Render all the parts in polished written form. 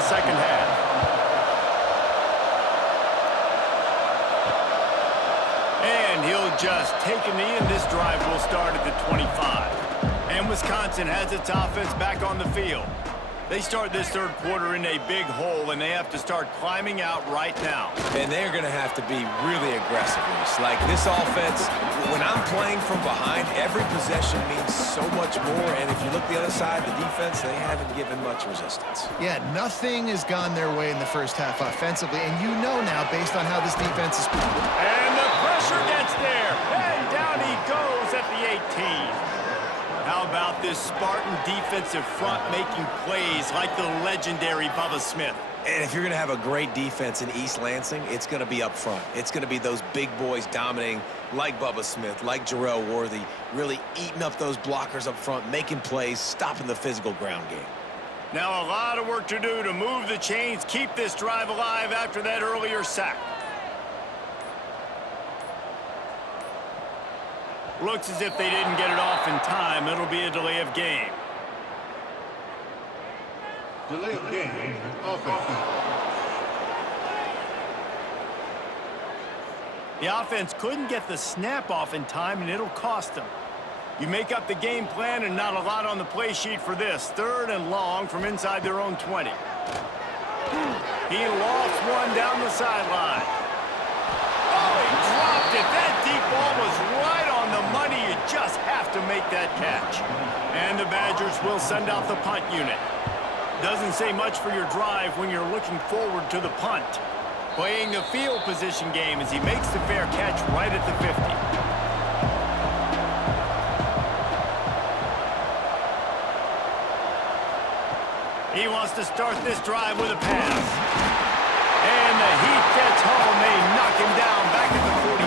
the second half. And he'll just take a knee, and this drive will start at the 25. And Wisconsin has its offense back on the field. They start this third quarter in a big hole, and they have to start climbing out right now. And they're going to have to be really aggressive. Like this offense, when I'm playing from behind, every possession means so much more. And if you look the other side, the defense, they haven't given much resistance. Yeah, nothing has gone their way in the first half offensively. And you know now, based on how this defense is... And the pressure gets there. And down he goes at the 18. How about this Spartan defensive front making plays like the legendary Bubba Smith? And if you're going to have a great defense in East Lansing, it's going to be up front. It's going to be those big boys dominating like Bubba Smith, like Jarrell Worthy, really eating up those blockers up front, making plays, stopping the physical ground game. Now a lot of work to do to move the chains, keep this drive alive after that earlier sack. Looks as if they didn't get it off in time. It'll be a delay of game. Delay of game, offense. The offense couldn't get the snap off in time, and it'll cost them. You make up the game plan, and not a lot on the play sheet for this. Third and long from inside their own 20. He lost one down the sideline. Oh, he dropped it. That deep ball was right on the money. You just have to make that catch. And the Badgers will send out the punt unit. Doesn't say much for your drive when you're looking forward to the punt. Playing the field position game as he makes the fair catch right at the 50. He wants to start this drive with a pass. And the heat gets home. They knock him down back at the 45.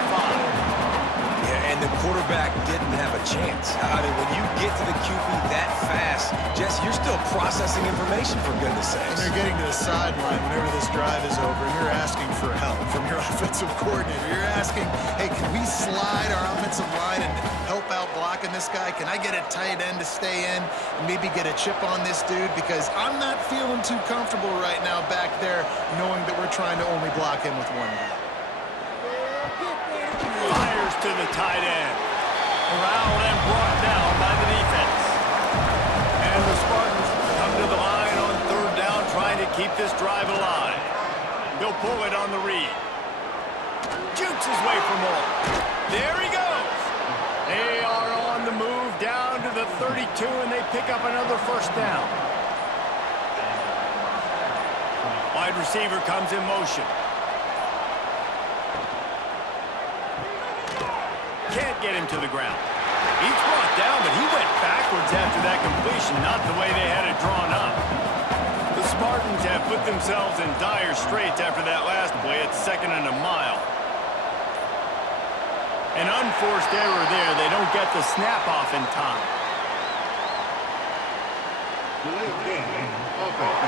Yeah, and the quarterback didn't have a chance. I mean, when you get to the QB that fast, Jess, you're still processing information, for goodness sakes. And you're getting to the sideline whenever this drive is over, and you're asking for help from your offensive coordinator. You're asking, hey, can we slide our offensive line and help out blocking this guy? Can I get a tight end to stay in and maybe get a chip on this dude? Because I'm not feeling too comfortable right now back there knowing that we're trying to only block him with one guy. Fires to the tight end. Corralled and brought down by the defense. And the Spartans come to the line on third down, trying to keep this drive alive. He'll pull it on the read. Jukes his way for more. There he goes. They are on the move down to the 32, and they pick up another first down. Wide receiver comes in motion. Can't get him to the ground. He's brought down, but he went backwards after that completion, not the way they had it drawn up. The Spartans have put themselves in dire straits after that last play at 2nd and a mile. An unforced error there. They don't get the snap off in time. Delay of game, offense.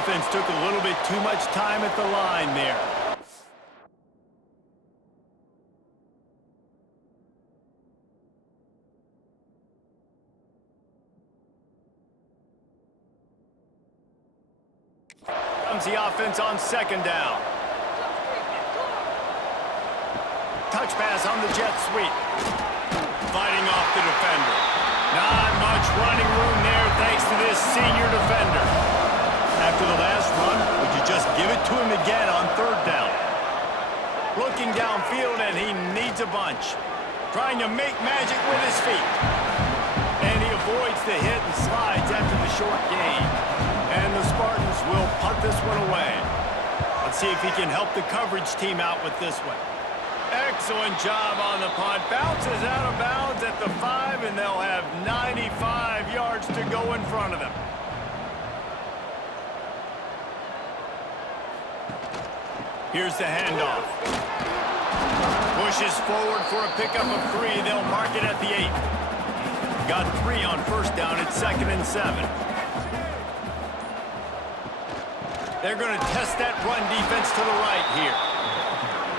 Offense took a little bit too much time at the line there. Comes the offense on 2nd down. Touch pass on the jet sweep. Fighting off the defender. Not much running room there thanks to this senior defender. After the last run, would you just give it to him again on 3rd down? Looking downfield, and he needs a bunch. Trying to make magic with his feet. And he avoids the hit and slides after the short gain. And the Spartans will punt this one away. Let's see if he can help the coverage team out with this one. Excellent job on the punt. Bounces out of bounds at the 5, and they'll have 95 yards to go in front of them. Here's the handoff. Pushes forward for a pickup of 3. They'll mark it at the 8. Got 3 on 1st down at 2nd and 7. They're going to test that run defense to the right here.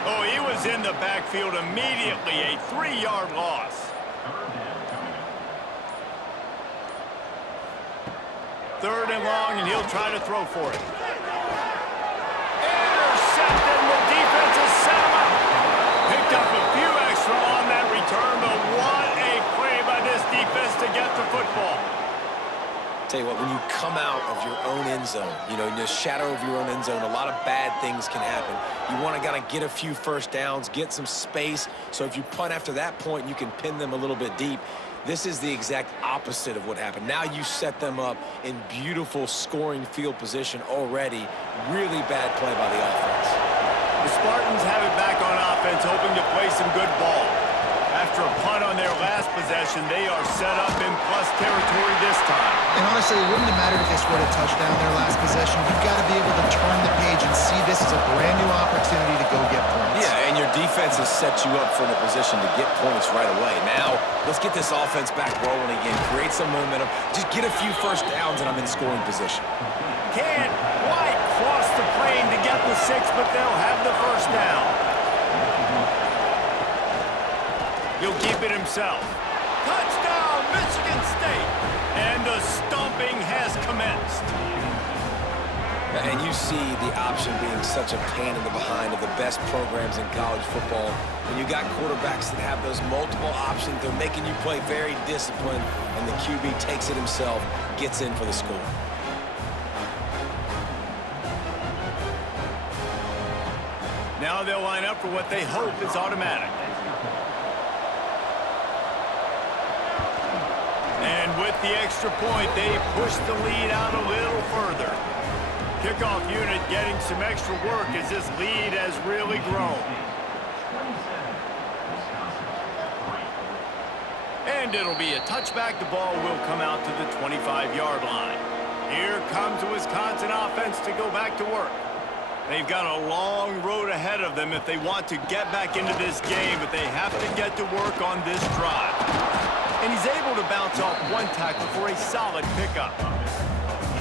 Oh, he was in the backfield immediately. A 3-yard loss. 3rd and long, and he'll try to throw for it. Intercepted, the defense has set him up. Picked up a few extra on that return, but what a play by this defense to get the football. Tell you what, when you come out of your own end zone, in the shadow of your own end zone, a lot of bad things can happen. You want to get a few first downs, get some space, so if you punt after that point, you can pin them a little bit deep. This is the exact opposite of what happened. Now you set them up in beautiful scoring field position already. Really bad play by the offense. The Spartans have it back on offense, hoping to play some good ball. After a punt on their last possession, they are set up in plus territory this time. And honestly, it wouldn't have mattered if they scored a touchdown their last possession. You've got to be able to turn the page and see this as a brand new opportunity to go get points. Yeah, and your defense has set you up for a position to get points right away. Now, let's get this offense back rolling again, create some momentum, just get a few first downs, and I'm in scoring position. Can't quite cross the plane to get the 6, but they'll have the first down. He'll keep it himself. Touchdown, Michigan State! And the stomping has commenced. And you see the option being such a pain in the behind of the best programs in college football. When you got quarterbacks that have those multiple options, they're making you play very disciplined, and the QB takes it himself, gets in for the score. Now they'll line up for what they hope is automatic. And with the extra point, they push the lead out a little further. Kickoff unit getting some extra work as this lead has really grown. And it'll be a touchback. The ball will come out to the 25-yard line. Here comes the Wisconsin offense to go back to work. They've got a long road ahead of them if they want to get back into this game, but they have to get to work on this drive. And he's able to bounce off one tackle for a solid pickup.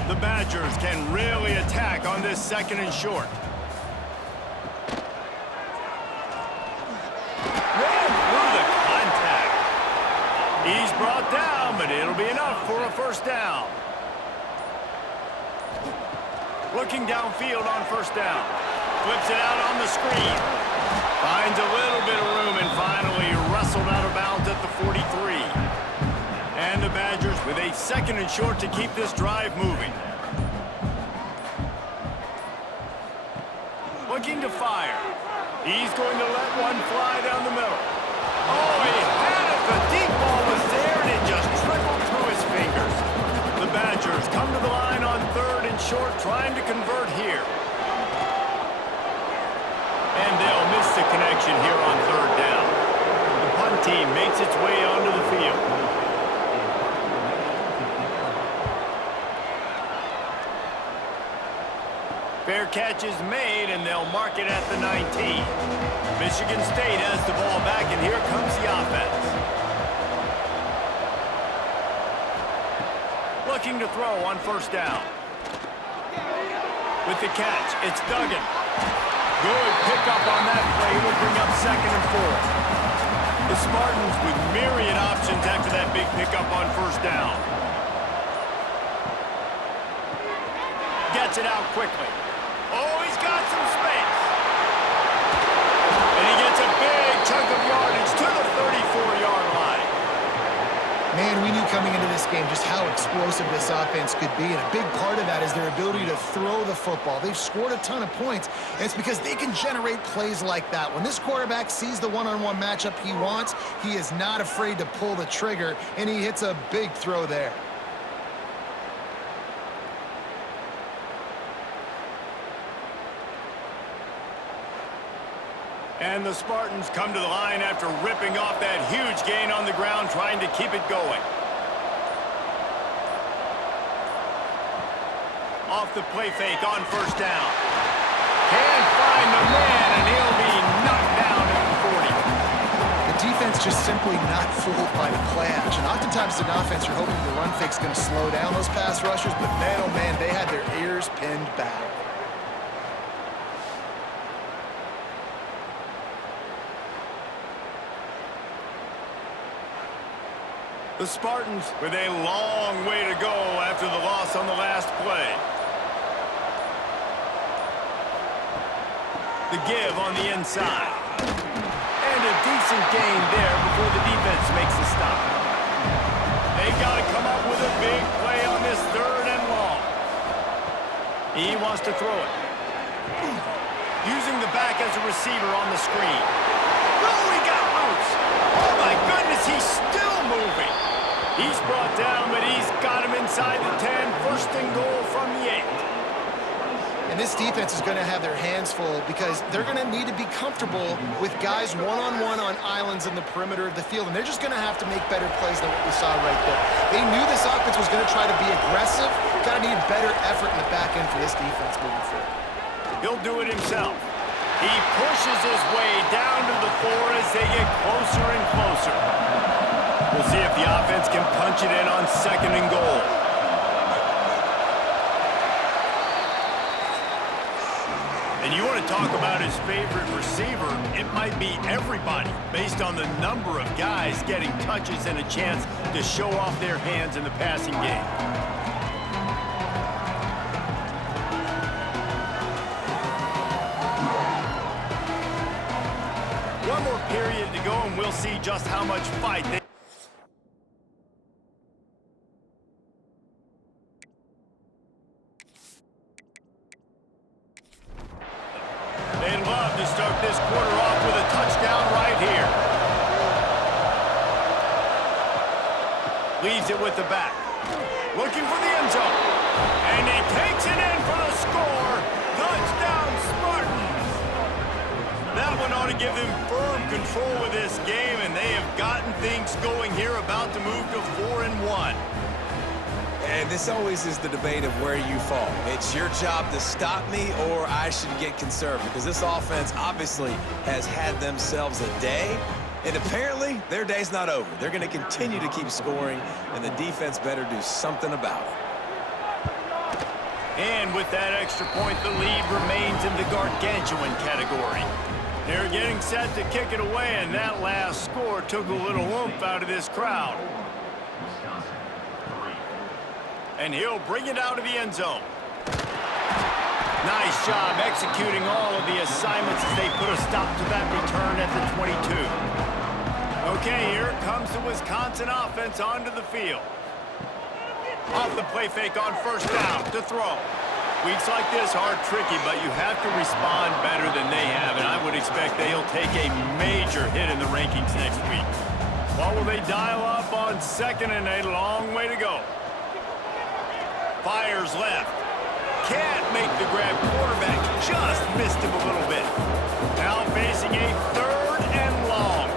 The Badgers can really attack on this 2nd and short. Ran through the contact. He's brought down, but it'll be enough for a first down. Looking downfield on first down. Flips it out on the screen. Finds a little bit of room and finally wrestled out of bounds at the 43. And the Badgers with a 2nd and short to keep this drive moving. Looking to fire. He's going to let one fly down the middle. Oh, he had it. The deep ball was there, and it just trickled through his fingers. The Badgers come to the line on 3rd and short, trying to convert here. And they'll miss the connection here on 3rd down. The punt team makes its way onto the field. Fair catch is made, and they'll mark it at the 19. Michigan State has the ball back, and here comes the offense. Looking to throw on first down. With the catch, it's Duggan. Good pickup on that play. Will bring up 2nd and 4. The Spartans with myriad options after that big pickup on first down. Gets it out quickly. Oh, he's got some space. And he gets a big chunk of yardage to the 34-yard line. Man, we knew coming into this game just how explosive this offense could be, and a big part of that is their ability to throw the football. They've scored a ton of points, and it's because they can generate plays like that. When this quarterback sees the one-on-one matchup he wants, he is not afraid to pull the trigger, and he hits a big throw there. And the Spartans come to the line after ripping off that huge gain on the ground, trying to keep it going. Off the play fake on first down. Can't find the man, and he'll be knocked down at the 40. The defense just simply not fooled by the play action. Oftentimes, as an offense, you're hoping the run fake's going to slow down those pass rushers, but man, oh man, they had their ears pinned back. The Spartans with a long way to go after the loss on the last play. The give on the inside. And a decent gain there before the defense makes a stop. They got to come up with a big play on this 3rd and long. He wants to throw it. Using the back as a receiver on the screen. Oh, he got loose. Oh, my goodness, he's still moving. He's brought down, but he's got him inside the 10. 1st and goal from the 8. And this defense is going to have their hands full because they're going to need to be comfortable with guys one-on-one on islands in the perimeter of the field, and they're just going to have to make better plays than what we saw right there. They knew this offense was going to try to be aggressive. Got to need better effort in the back end for this defense moving forward. He'll do it himself. He pushes his way down to the 4 as they get closer and closer. We'll see if the offense can punch it in on 2nd and goal. And you want to talk about his favorite receiver, it might be everybody, based on the number of guys getting touches and a chance to show off their hands in the passing game. One more period to go, and we'll see just how much fight they... They'd love to start this quarter off with a touchdown right here. Leaves it with the back. Looking for the end zone. And he takes it in for the score. Touchdown, Spartans. That one ought to give them firm control of this game, and they have gotten things going here, about to move to 4-1. And this always is the debate of where you fall. It's your job to stop me, or I should get conservative, because this offense obviously has had themselves a day, and apparently their day's not over. They're going to continue to keep scoring, and the defense better do something about it. And with that extra point, the lead remains in the gargantuan category. They're getting set to kick it away, and that last score took a little oomph out of this crowd. And he'll bring it out of the end zone. Nice job executing all of the assignments as they put a stop to that return at the 22. Okay, here comes the Wisconsin offense onto the field. Off the play fake on 1st down to throw. Weeks like this are tricky, but you have to respond better than they have, and I would expect they'll take a major hit in the rankings next week. What will they dial up on 2nd and a long way to go? Fires left. Can't make the grab. Quarterback just missed him a little bit. Now facing a 3rd and long.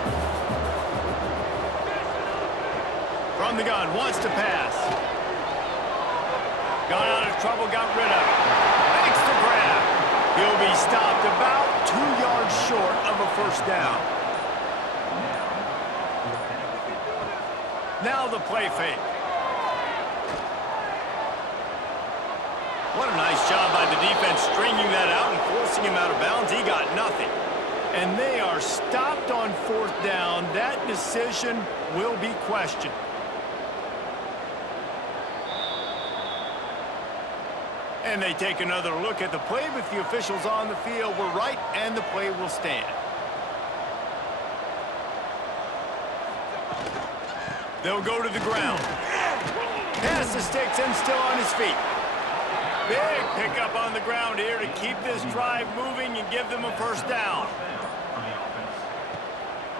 From the gun, wants to pass. Got out of trouble, got rid of it. Makes the grab. He'll be stopped about 2 yards short of a 1st down. Now the play fake. What a nice job by the defense stringing that out and forcing him out of bounds. He got nothing. And they are stopped on 4th down. That decision will be questioned. And they take another look at the play with the officials on the field. We're right, and the play will stand. They'll go to the ground. Pass the sticks and still on his feet. Big pickup on the ground here to keep this drive moving and give them a 1st down.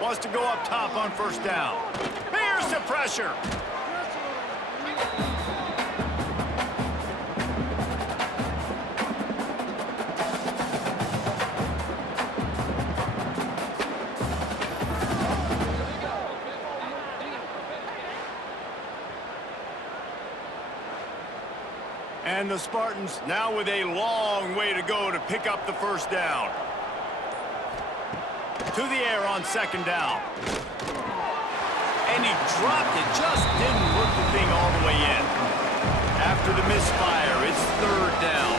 Wants to go up top on 1st down. Here's the pressure. And the Spartans now with a long way to go to pick up the 1st down. To the air on 2nd down. And he dropped it, just didn't look the thing all the way in. After the misfire, it's 3rd down.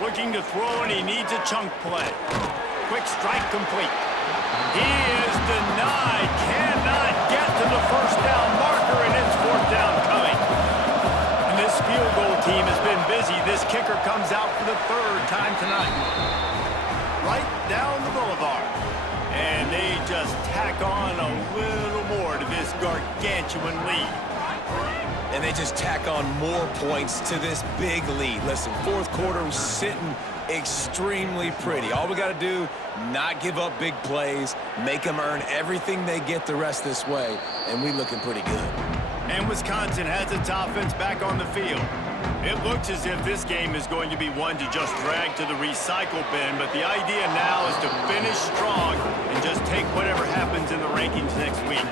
Looking to throw, and he needs a chunk play. Quick strike complete. He is denied, cannot get to the first down marker, and it's fourth down coming. And this field goal team has been busy. This kicker comes out for the third time tonight. Right down the boulevard. And they just tack on a little more to this gargantuan lead. And they just tack on more points to this big lead. Listen, fourth quarter was sitting extremely pretty. All we got to do, not give up big plays, make them earn everything they get the rest this way, and we looking pretty good. And Wisconsin has its offense back on the field. It looks as if this game is going to be one to just drag to the recycle bin, but the idea now is to finish strong and just take whatever happens in the rankings next week.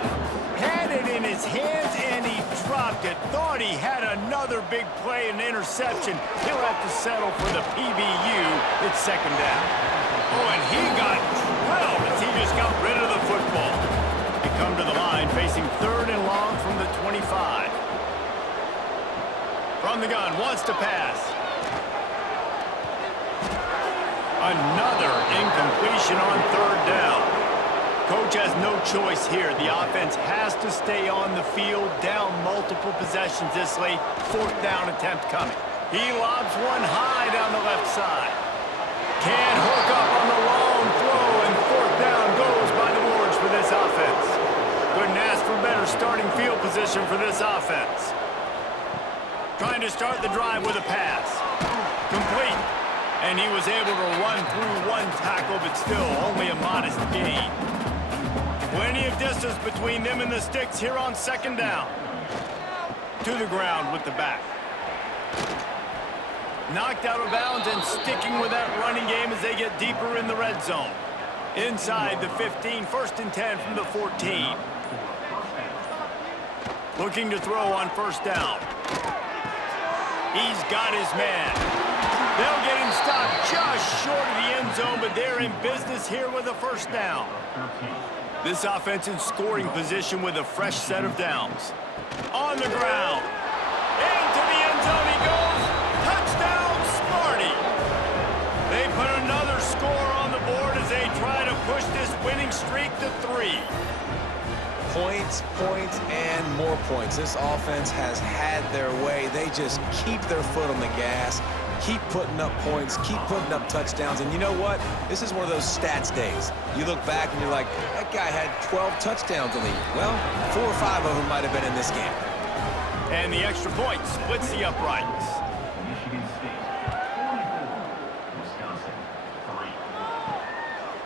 Had it in his hands, and he dropped it. Thought he had another big play and interception. He'll have to settle for the PBU. It's second down. Oh, and he got drilled as he just got rid of the football. They come to the line facing third and long from the 25. From the gun, wants to pass. Another incompletion on third down. Coach has no choice here. The offense has to stay on the field, down multiple possessions this late. Fourth down attempt coming. He lobs one high down the left side. Can't hook up on the long throw, and fourth down goes by the boards for this offense. Couldn't ask for better starting field position for this offense. Trying to start the drive with a pass. Complete. And he was able to run through one tackle, but still only a modest gain. Plenty of distance between them and the sticks here on second down. To the ground with the back. Knocked out of bounds and sticking with that running game as they get deeper in the red zone. Inside the 15, first and 10 from the 14. Looking to throw on first down. He's got his man. They'll get him stopped just short of the end zone, but they're in business here with a first down. This offense in scoring position with a fresh set of downs. On the ground. Into the end zone he goes. Touchdown, Smarty. They put another score on the board as they try to push this winning streak to 3. Points, points, and more points. This offense has had their way. They just keep their foot on the gas, keep putting up points, keep putting up touchdowns. And you know what? This is one of those stats days. You look back and you're like, that guy had 12 touchdowns in the year. Well, 4 or 5 of them might have been in this game. And the extra point splits the uprights.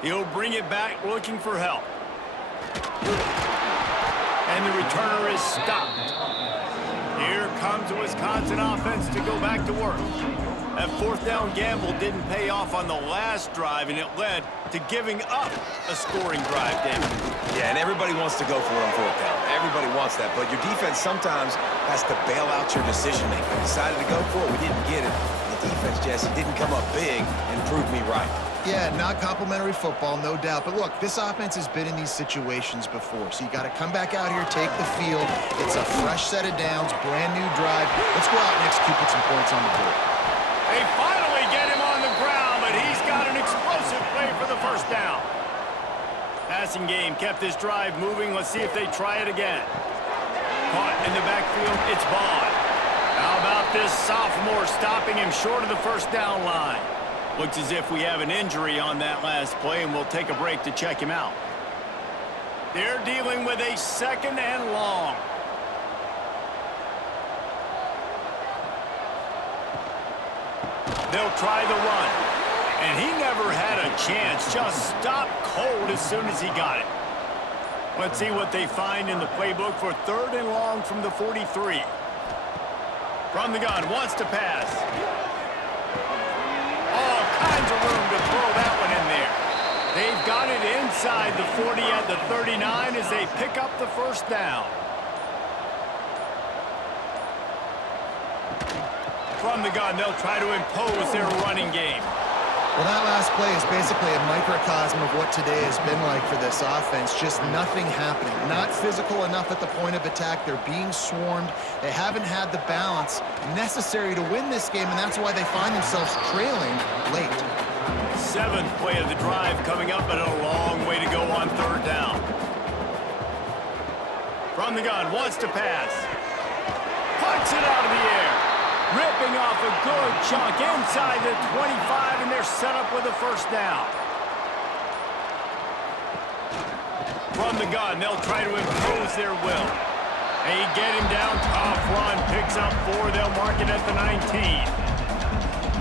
He'll bring it back looking for help. And the returner is stopped. Here comes the Wisconsin offense to go back to work. That fourth down gamble didn't pay off on the last drive, and it led to giving up a scoring drive, David. Yeah, and everybody wants to go for it on fourth down. Everybody wants that, but your defense sometimes has to bail out your decision-making. We decided to go for it, we didn't get it. The defense, Jesse, didn't come up big and prove me right. Yeah, not complimentary football, no doubt. But look, this offense has been in these situations before. So you got to come back out here, take the field. It's a fresh set of downs, brand new drive. Let's go out and execute, put some points on the board. They finally get him on the ground, but he's got an explosive play for the first down. Passing game kept this drive moving. Let's see if they try it again. Caught in the backfield, it's Vaughn. How about this sophomore stopping him short of the first down line? Looks as if we have an injury on that last play, and we'll take a break to check him out. They're dealing with a second and long. They'll try the run. And he never had a chance. Just stopped cold as soon as he got it. Let's see what they find in the playbook for third and long from the 43. From the gun, wants to pass. All kinds of room to throw that one in there. They've got it inside the 40 at the 39 as they pick up the first down. From the gun, they'll try to impose their running game. Well, that last play is basically a microcosm of what today has been like for this offense. Just nothing happening. Not physical enough at the point of attack. They're being swarmed. They haven't had the balance necessary to win this game, and that's why they find themselves trailing late. Seventh play of the drive coming up, but a long way to go on third down. From the gun, wants to pass. Puts it out of the air. Ripping off a good chunk inside the 25, and they're set up with a first down. From the gun, they'll try to impose their will. They get him down, tough run, picks up 4, they'll mark it at the 19.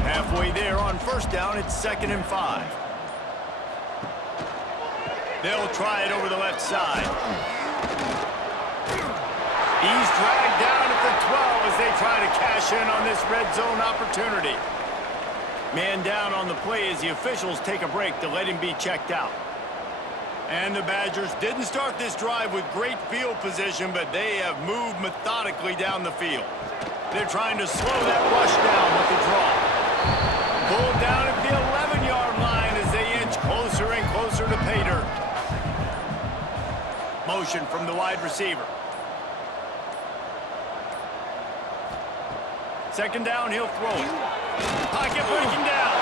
Halfway there on first down, it's 2nd and 5. They'll try it over the left side. He's dragged down at the 12 as they try to cash in on this red zone opportunity. Man down on the play as the officials take a break to let him be checked out. And the Badgers didn't start this drive with great field position, but they have moved methodically down the field. They're trying to slow that rush down with the draw. Pulled down at the 11-yard line as they inch closer and closer to pay dirt. Motion from the wide receiver. 2nd down, he'll throw it. Pocket breaking down.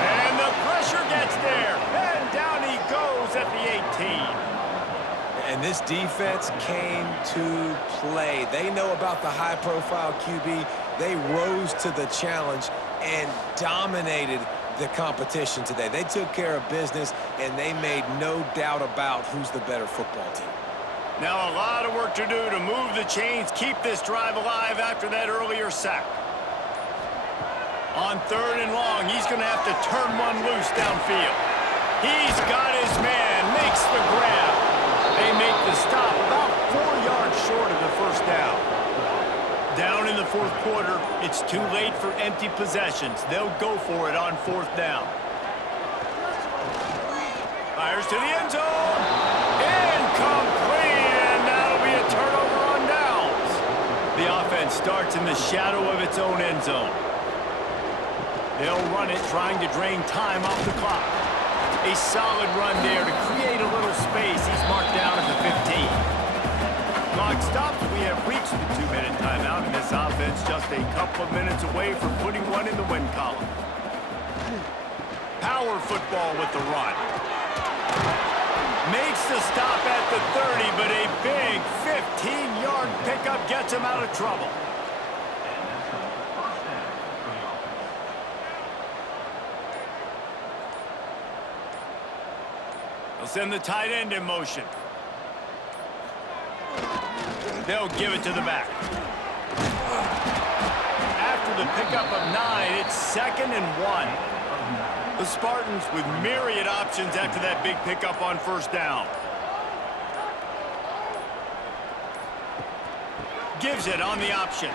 And the pressure gets there. And down he goes at the 18. And this defense came to play. They know about the high-profile QB. They rose to the challenge and dominated the competition today. They took care of business, and they made no doubt about who's the better football team. Now a lot of work to do to move the chains, keep this drive alive after that earlier sack. On 3rd and long, he's going to have to turn one loose downfield. He's got his man, makes the grab. They make the stop about 4 yards short of the first down. Down in the 4th quarter, it's too late for empty possessions. They'll go for it on 4th down. Fires to the end zone. Incomplete, and that'll be a turnover on downs. The offense starts in the shadow of its own end zone. They'll run it, trying to drain time off the clock. A solid run there to create a little space. He's marked down at the 15. Clock stops. We have reached the 2-minute timeout, and this offense just a couple of minutes away from putting one in the win column. Power football with the run. Makes the stop at the 30, but a big 15-yard pickup gets him out of trouble. They'll send the tight end in motion. They'll give it to the back. After the pickup of 9, it's 2nd and 1. The Spartans with myriad options after that big pickup on first down. Gives it on the option.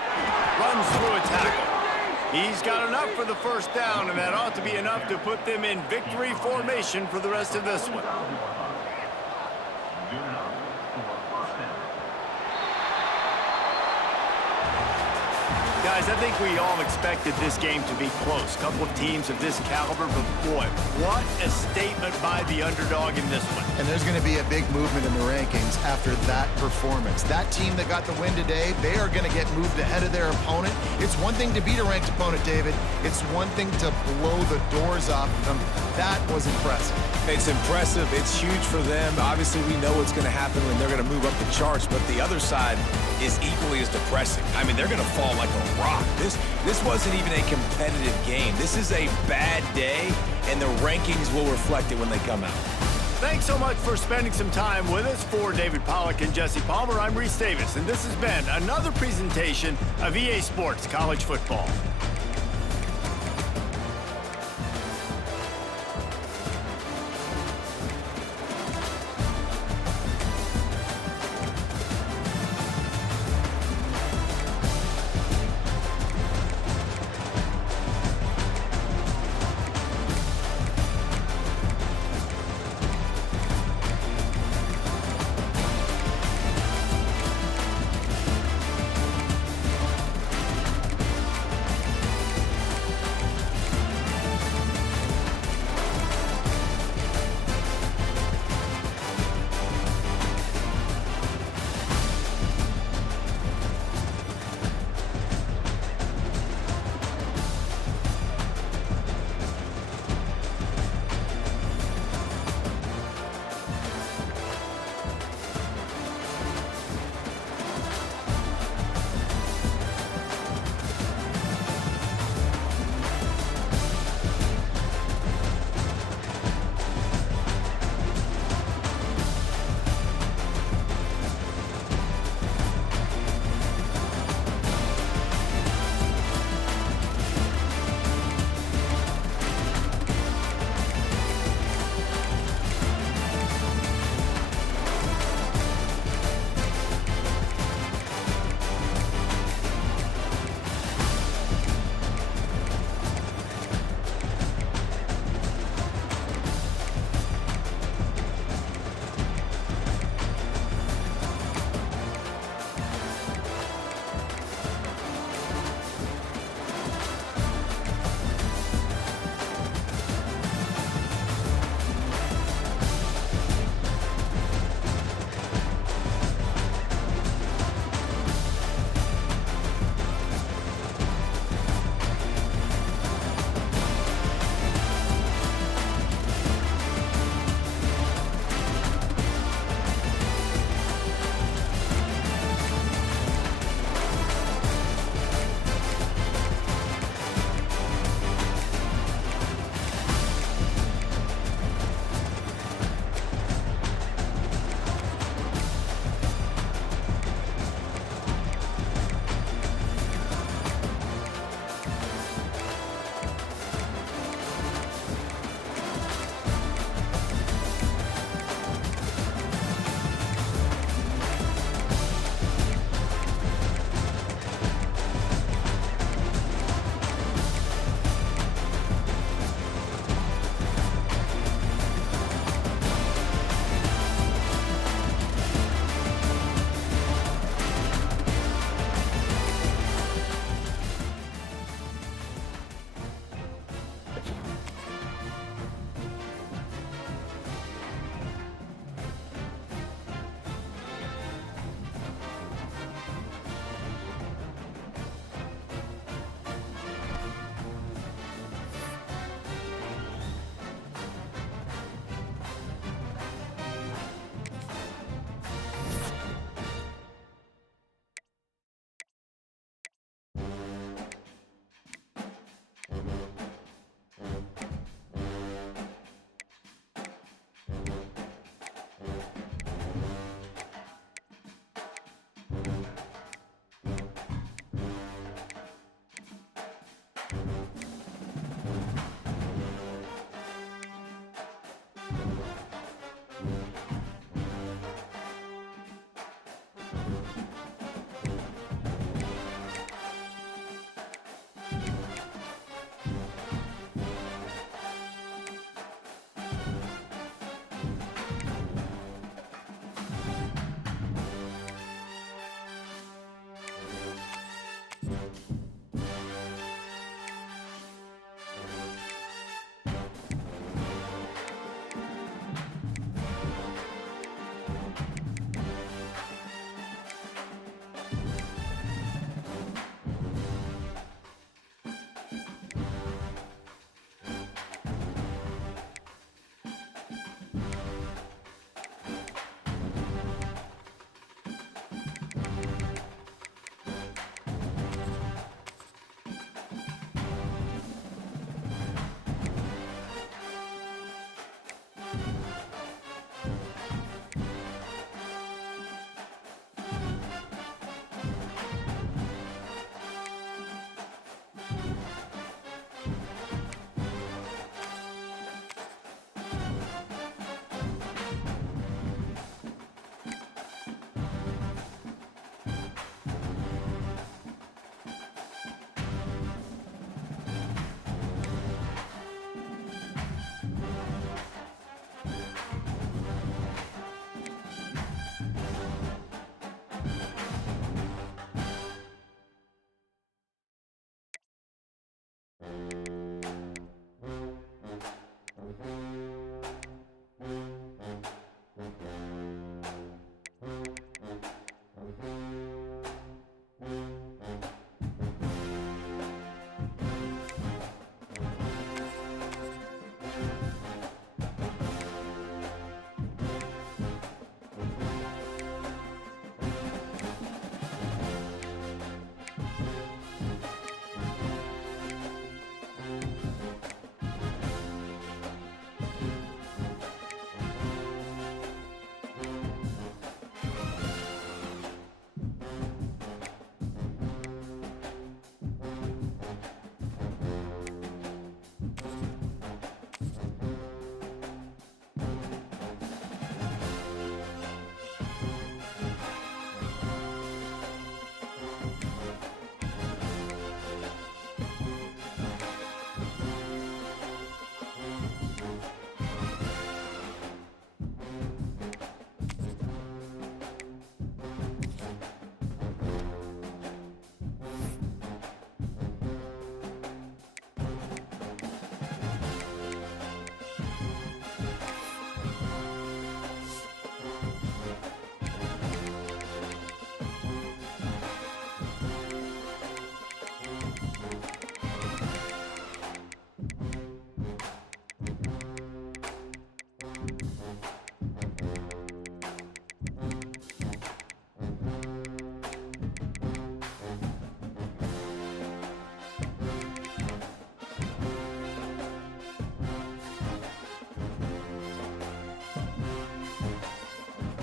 Runs through a tackle. He's got enough for the first down, and that ought to be enough to put them in victory formation for the rest of this one. Guys, I think we all expected this game to be close. Couple of teams of this caliber, but boy, what a statement by the underdog in this one. And there's going to be a big movement in the rankings after that performance. That team that got the win today, they are going to get moved ahead of their opponent. It's one thing to beat a ranked opponent, David. It's one thing to blow the doors off of them. That was impressive. It's impressive. It's huge for them. Obviously, we know what's going to happen when they're going to move up the charts, but the other side is equally as depressing. I mean, they're going to fall like a rock. This wasn't even a competitive game. This is a bad day, and the rankings will reflect it when they come out. Thanks so much for spending some time with us. For David Pollack and Jesse Palmer, I'm Reese Davis, and this has been another presentation of EA Sports College Football.